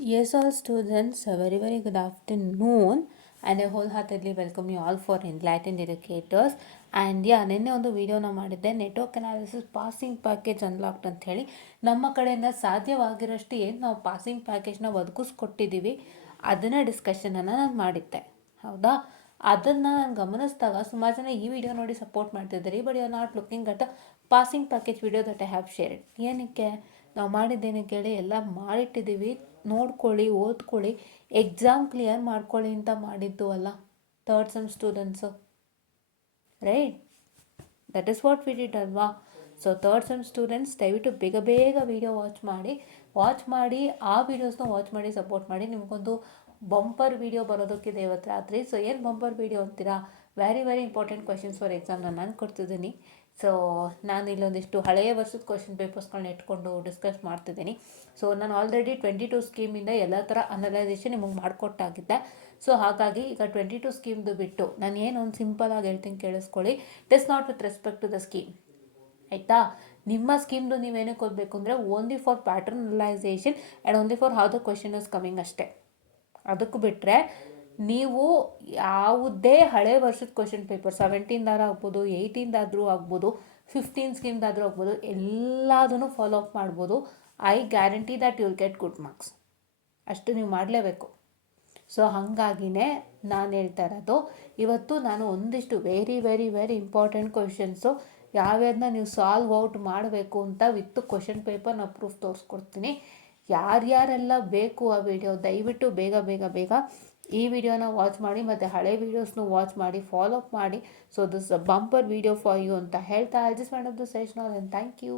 Yes, all students, a very good afternoon, and I wholeheartedly welcome you all for Enlightened Educators. And ನಿನ್ನೆ ಒಂದು ವಿಡಿಯೋನ ಮಾಡಿದ್ದೆ, network analysis passing package unlocked ಅಂತ ಹೇಳಿ. ನಮ್ಮ ಕಡೆಯಿಂದ ಸಾಧ್ಯವಾಗಿರೋಷ್ಟು ಏನು ನಾವು ಪಾಸಿಂಗ್ ಪ್ಯಾಕೇಜ್ನ ಒದಗಿಸ್ಕೊಟ್ಟಿದ್ದೀವಿ ಅದನ್ನ ಡಿಸ್ಕಷನನ್ನು ನಾನು ಮಾಡಿದ್ದೆ, ಹೌದಾ? ಅದನ್ನು ನಾನು ಗಮನಿಸಿದಾಗ ಸುಮಾರು ಜನ ಈ ವಿಡಿಯೋ ನೋಡಿ ಸಪೋರ್ಟ್ ಮಾಡ್ತಿದ್ದಾರೆ, but you are not looking at a passing package video that I have shared. ಏನಕ್ಕೆ ನಾವು ಮಾಡಿದ್ದೇನೆ ಕೇಳಿ, ಎಲ್ಲ ಮಾಡಿಟ್ಟಿದ್ದೀವಿ, ನೋಡ್ಕೊಳ್ಳಿ, ಓದ್ಕೊಳ್ಳಿ, ಎಕ್ಸಾಮ್ ಕ್ಲಿಯರ್ ಮಾಡ್ಕೊಳ್ಳಿ ಅಂತ ಮಾಡಿದ್ದು ಅಲ್ಲ third sem students, right? That is what we did ಅಲ್ವಾ? ಸೊ ಥರ್ಡ್ ಸೆಮ್ ಸ್ಟೂಡೆಂಟ್ಸ್ ದಯವಿಟ್ಟು ಬೇಗ ವೀಡಿಯೋ ವಾಚ್ ಮಾಡಿ ಆ ವೀಡಿಯೋಸ್ನ ವಾಚ್ ಮಾಡಿ ಸಪೋರ್ಟ್ ಮಾಡಿ. ನಿಮಗೊಂದು ಬಂಪರ್ ವೀಡಿಯೋ ಬರೋದಕ್ಕಿದೆ ಇವತ್ತು ರಾತ್ರಿ. ಸೊ ಏನು ಬಂಪರ್ ವೀಡಿಯೋ ಅಂತೀರಾ? ವೆರಿ ಇಂಪಾರ್ಟೆಂಟ್ ಕ್ವೆಶನ್ಸ್ ಫಾರ್ ಎಕ್ಸಾಮ್ನ ನಾನು ಕೊಡ್ತಿದ್ದೀನಿ. ಸೊ ನಾನು ಇಲ್ಲೊಂದಿಷ್ಟು ಹಳೆಯ ವರ್ಷದ ಕ್ವೆಶನ್ ಪೇಪರ್ಸ್ಗಳನ್ನ ಇಟ್ಕೊಂಡು ಡಿಸ್ಕಸ್ ಮಾಡ್ತಿದ್ದೀನಿ. ಸೊ ನಾನು ಆಲ್ರೆಡಿ 22 ಸ್ಕೀಮಿಂದ ಎಲ್ಲ ಥರ ಅನಲೈಸೇಷನ್ ನಿಮಗೆ ಮಾಡಿಕೊಟ್ಟಾಗಿದ್ದೆ. ಸೊ ಹಾಗಾಗಿ ಈಗ 22 ಸ್ಕೀಮ್ದು ಬಿಟ್ಟು ನಾನು ಏನು ಒಂದು ಸಿಂಪಲಾಗಿ ಹೇಳ್ತೀನಿ, ಕೇಳಿಸ್ಕೊಳ್ಳಿ. It is not with respect to the scheme, ಆಯಿತಾ? ನಿಮ್ಮ ಸ್ಕೀಮ್ದು ನೀವೇನಕ್ಕೆ ಓದಬೇಕು ಅಂದರೆ only for pattern analysation and only for how the question is coming ಅಷ್ಟೇ. ಅದಕ್ಕೆ ಬಿಟ್ಟರೆ ನೀವು ಯಾವುದೇ ಹಳೆ ವರ್ಷದ ಕ್ವೆಶನ್ ಪೇಪರ್ 17 ಆಗ್ಬೋದು, 18 ಆಗ್ಬೋದು, 15 ಸ್ಕೀಮ್ದಾದರೂ ಆಗ್ಬೋದು, ಎಲ್ಲದನ್ನು ಫಾಲೋ ಅಪ್ ಮಾಡ್ಬೋದು. I guarantee that you will get good marks. ಅಷ್ಟು ನೀವು ಮಾಡಲೇಬೇಕು. ಸೊ ಹಾಗಾಗಿನೇ ನಾನು ಹೇಳ್ತಾ ಇರೋದು, ಇವತ್ತು ನಾನು ಒಂದಿಷ್ಟು ವೆರಿ ಇಂಪಾರ್ಟೆಂಟ್ ಕ್ವೆಶನ್ಸು ಯಾವ್ಯಾವನ್ನ ನೀವು ಸಾಲ್ವ್ ಔಟ್ ಮಾಡಬೇಕು ಅಂತ ವಿತ್ ಕ್ವೆಶನ್ ಪೇಪರ್ ನಾನು ಪ್ರೂಫ್ ತೋರಿಸ್ಕೊಡ್ತೀನಿ. ಯಾರ್ಯಾರೆಲ್ಲ ಬೇಕು ಆ ವಿಡಿಯೋ ದಯವಿಟ್ಟು ಬೇಗ ಈ ವಿಡಿಯೋನ ವಾಚ್ ಮಾಡಿ, ಮತ್ತು ಹಳೆ ವೀಡಿಯೋಸ್ನು ವಾಚ್ ಮಾಡಿ, ಫಾಲೋ ಅಪ್ ಮಾಡಿ. So this bumper video for you ಅಂತ ಹೇಳ್ತಾ I just wind up the session all, and thank you.